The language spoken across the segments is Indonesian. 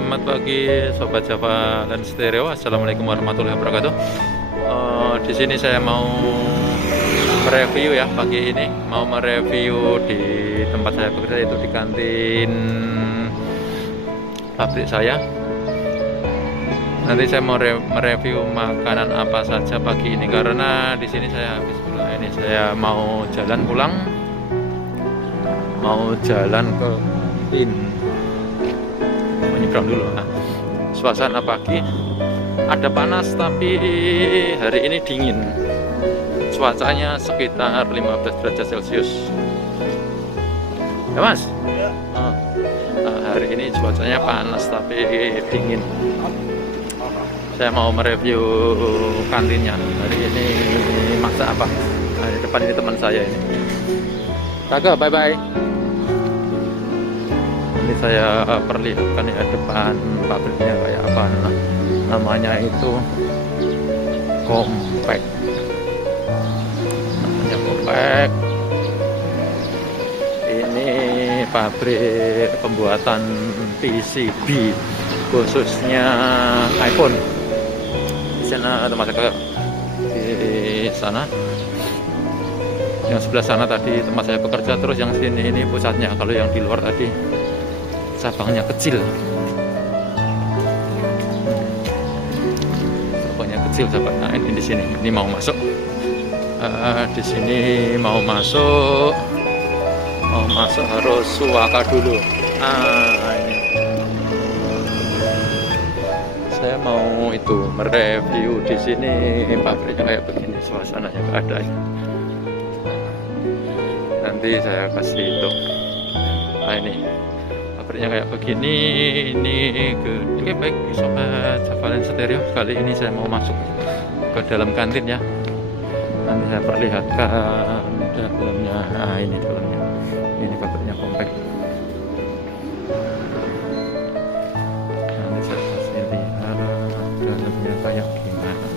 Selamat pagi Sobat Java dan Stereo. Assalamualaikum warahmatullahi wabarakatuh. Di sini saya mau mereview ya pagi ini, mau mereview di tempat saya bekerja, yaitu di kantin pabrik saya. Nanti saya mau mereview makanan apa saja pagi ini, karena di sini saya habis pulang. Ini saya mau jalan pulang, mau jalan ke kantin. Menyeberang dulu. Nah, suasana pagi ada panas, tapi hari ini dingin. Cuacanya sekitar 15 derajat Celcius. Ya Mas? Ya. Nah, hari ini cuacanya panas tapi dingin. Saya mau mereview kantinnya. Hari ini masak apa? Nah, di depan ini teman saya ini. Kakak, bye-bye. Ini saya perlihatkan ya depan pabriknya kayak apa. Nah, namanya itu Compact. Namanya Compact. Ini pabrik pembuatan PCB khususnya iPhone. Di sana tempat saya, di sana. Yang sebelah sana tadi tempat saya bekerja, terus yang sini ini pusatnya. Kalau yang di luar tadi cabangnya kecil. Cabangnya kecil, sahabat. Nah, ini di sini. Ini mau masuk. Di sini mau masuk. Mau masuk harus suaka dulu. Ini. Saya mau itu mereview di sini pabriknya kayak begini, suasananya, keadaannya. Nanti saya kasih itu. Nah, ini pabriknya kayak begini. Ini oke, baik Sobat Java dan Stereo. Kali ini saya mau masuk ke dalam kantin ya. Nanti saya perlihatkan dalamnya. Nah, ini dalamnya. Ini pabriknya Compact. Nanti saya kasih lihat dalamnya kayak gimana.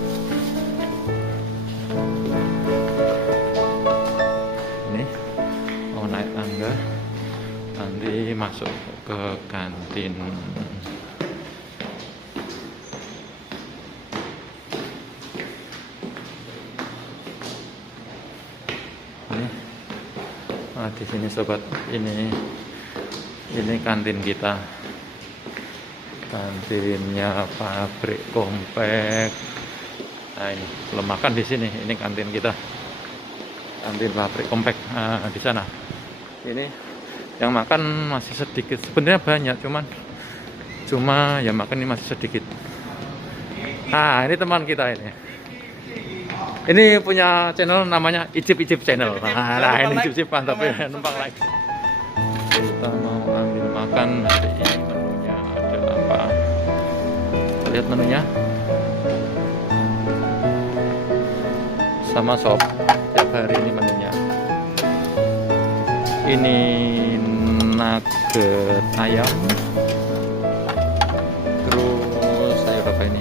Ini mau naik tangga, nanti masuk ke kantin. Ini, di sini sobat, ini kantin kita, kantinnya pabrik Compact. Nah, ini belum makan di sini. Ini kantin kita, kantin pabrik Compact. Nah, di sana. Ini yang makan masih sedikit, sebenarnya banyak, cuma yang makan ini masih sedikit. Nah, ini teman kita ini punya channel namanya Icip Channel. Nah, ini Icip mantap ya, numpang lagi. Kita mau ambil makan hari ini. Menunya ada apa? Kita lihat menunya. Sama sop tiap hari ini menunya. Ini nugget ayam, terus sayur apa ini?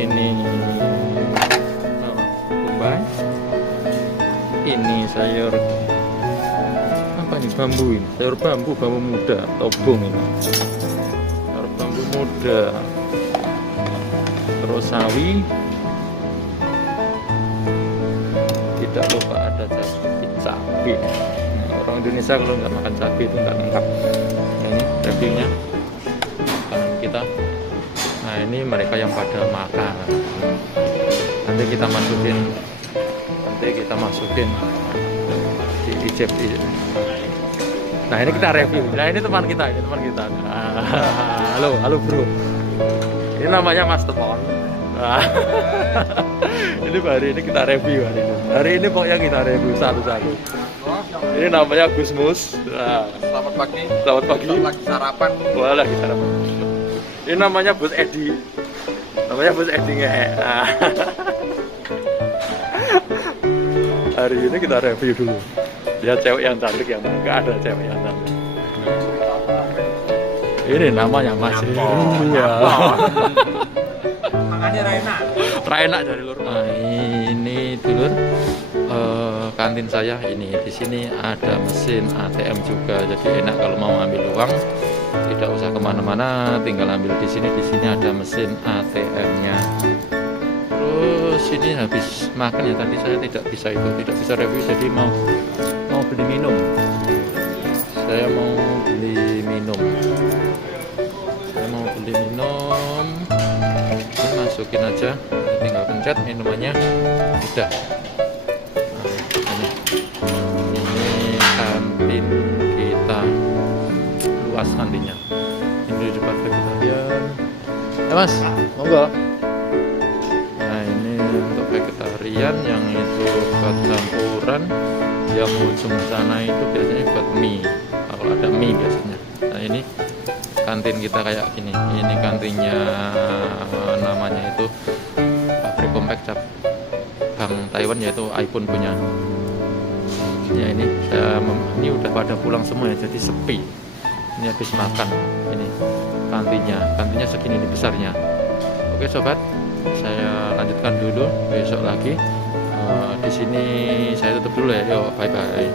Ini bombay. Ini sayur apa ini? Bambu ini, sayur bambu muda, tobong ini. Sayur bambu muda. Terus sawi. Tidak lupa ada cabai. Orang Indonesia kalau nggak makan cabai itu nggak lengkap. Ini reviewnya makanan kita. Nah, ini mereka yang pada makan. Nanti kita masukin di Icip. Nah, ini kita review. Nah, ini teman kita. Halo bro. Ini namanya Mas Temon. Ini hari ini kita review hari ini pokoknya kita review satu-satu. Ini namanya Gusmus. Selamat pagi. Lagi sarapan. Wah, lagi sarapan. Ini namanya Bos Edi. Hari ini kita review dulu. Lihat cewek yang cantik yang mana? Nggak ada cewek yang cantik. Ini namanya Mas. Makanya enak. enak dari lur. Nah, ini dulur kantin saya ini. Di sini ada mesin ATM juga, jadi enak kalau mau ambil uang tidak usah kemana-mana, tinggal ambil di sini. Di sini ada mesin ATM-nya. Terus ini habis makan ya, tadi saya tidak bisa review, jadi mau beli minum. Saya mau beli minum. Ini masukin aja, tinggal pencet minumannya, udah. Nah, ini kantin kita, luas kantinnya. Ini di depan vegetarian. Mas, monggo. Nah, ini untuk vegetarian, yang itu buat campuran. Yang ujung sana itu biasanya buat mie, kalau ada mie biasanya. Nah, ini kantin kita kayak gini. Ini kantinnya namanya itu pabrik compact cap Bank Taiwan, yaitu iPhone punya. Ya ini ini udah pada pulang semua ya, jadi sepi. Ini habis makan. Ini kantinnya segini nih besarnya. Oke sobat, saya lanjutkan dulu besok lagi. Di sini saya tutup dulu ya. Yo, bye bye.